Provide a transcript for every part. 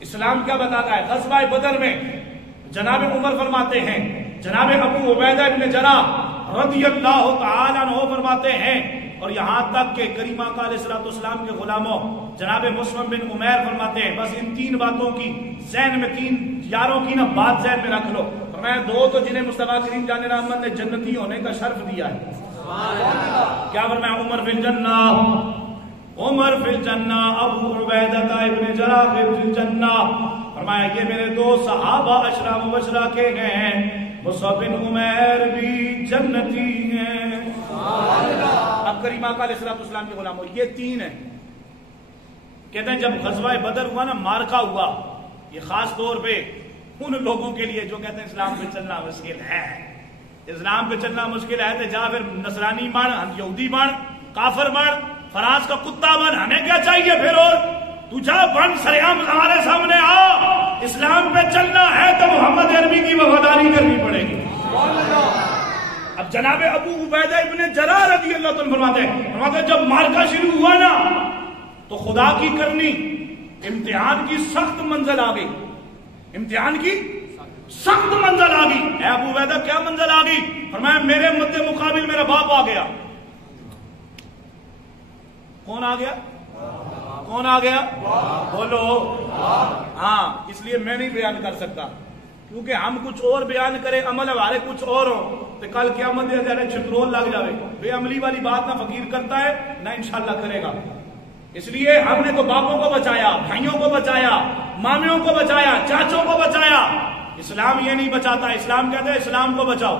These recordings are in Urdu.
اسلام کیا بتاتا ہے؟ غزوہ بدر میں جناب عمر فرماتے ہیں، جناب ابو عبیدہ ابن جراح رضی اللہ تعالیٰ عنہ فرماتے ہیں، اور یہاں تک کہ کریمہ کا علیہ السلام کے غلاموں جناب مسلم بن عمیر فرماتے ہیں، بس ان تین باتوں کی ذہن میں، تین یاروں کی نا بات ذہن میں رکھ لو، فرمایا دو تو جنہیں مصطفیٰ کریم جان رحمت نے جنتی ہونے کا شرف دیا ہے۔ کیا فرمایا؟ عمر فی الجنہ، عمر فی الجنہ، ابو عبیدہ ابن جراح فی الجنہ۔ فرمایا یہ میرے دو صحابہ عشرہ مبشرہ کے ہیں، مصعب بن عمیر بھی جنتی ہیں۔ اب کریمہ کا علیہ السلام کے غلاموں یہ تین ہیں، کہتے ہیں جب غزوہ بدر ہوا نا، مارکا ہوا، یہ خاص طور پہ ان لوگوں کے لیے جو کہتے ہیں اسلام پہ چلنا مشکل ہے، اسلام پہ چلنا مشکل ہے، تو جا پھر نصرانی بن، یہودی بن، کافر بن، فراز کا کتا بن، ہمیں کیا چاہیے پھر؟ اور تو جا بن، سریعام ہمارے سامنے آ، اسلام پہ چلنا ہے تو محمد عربی کی وفاداری کرنی پڑے گی۔ اب جناب ابو عبیدہ ابن جراح رضی اللہ عنہ فرماتے ہیں جب مارکا شروع ہوا نا تو خدا کی کرنی امتحان کی سخت منزل آ گئی، امتحان کی سخت منزل آ گئی۔ اے ابو عبیدہ کیا منزل آ گئی؟ فرمایا میرے مد مقابل میرا باپ آ گیا۔ کون آ گیا؟ کون آ گیا؟ بولو۔ ہاں، اس لیے میں نہیں بیان کر سکتا، کیونکہ ہم کچھ اور بیان کریں، عمل ہمارے کچھ اور ہو تو کل قیامت چھترول لگ جاوے۔ بے عملی والی بات نہ فقیر کرتا ہے نہ انشاءاللہ کرے گا۔ اس لیے ہم نے تو باپوں کو بچایا، بھائیوں کو بچایا، مامیوں کو بچایا، چاچوں کو بچایا۔ اسلام یہ نہیں بچاتا، اسلام کہتا ہے اسلام کو بچاؤ،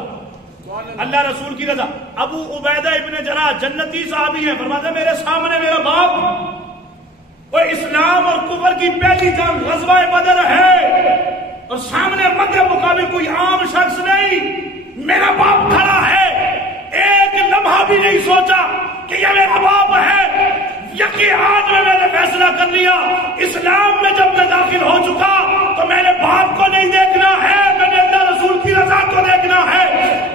اللہ رسول کی رضا۔ ابو عبیدہ ابن جراح جنتی صحابی ہیں، فرماتے میرے سامنے میرا باپ، اور اسلام اور کفر کی پہلی جنگ غزوہ بدر ہے، اور سامنے مدے مقابل کوئی عام شخص نہیں، میرا باپ کھڑا ہے۔ ایک لمحہ بھی نہیں سوچا کہ یہ میرا باپ ہے، یقین آج میں نے فیصلہ کر لیا، اسلام میں جب میں داخل ہو چکا تو میں نے باپ کو نہیں دیکھنا ہے، میں نے اللہ رسول کی رضا کو دیکھنا ہے۔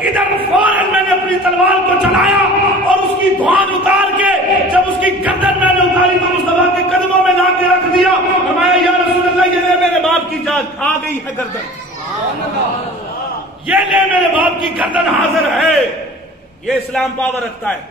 ادھر فوراً میں نے اپنی تلوار کو چلایا اور اس کی دھوان اتار کے جب اس کی گردن میں نے اتاری تو مصطفیٰ کے قدموں میں لا کے رکھ دیا، فرمایا یا رسول اللہ یہ لے میرے باپ کی جان آ گئی ہے گردن، یہ لے میرے باپ کی گردن حاضر ہے۔ یہ اسلام پاور رکھتا ہے۔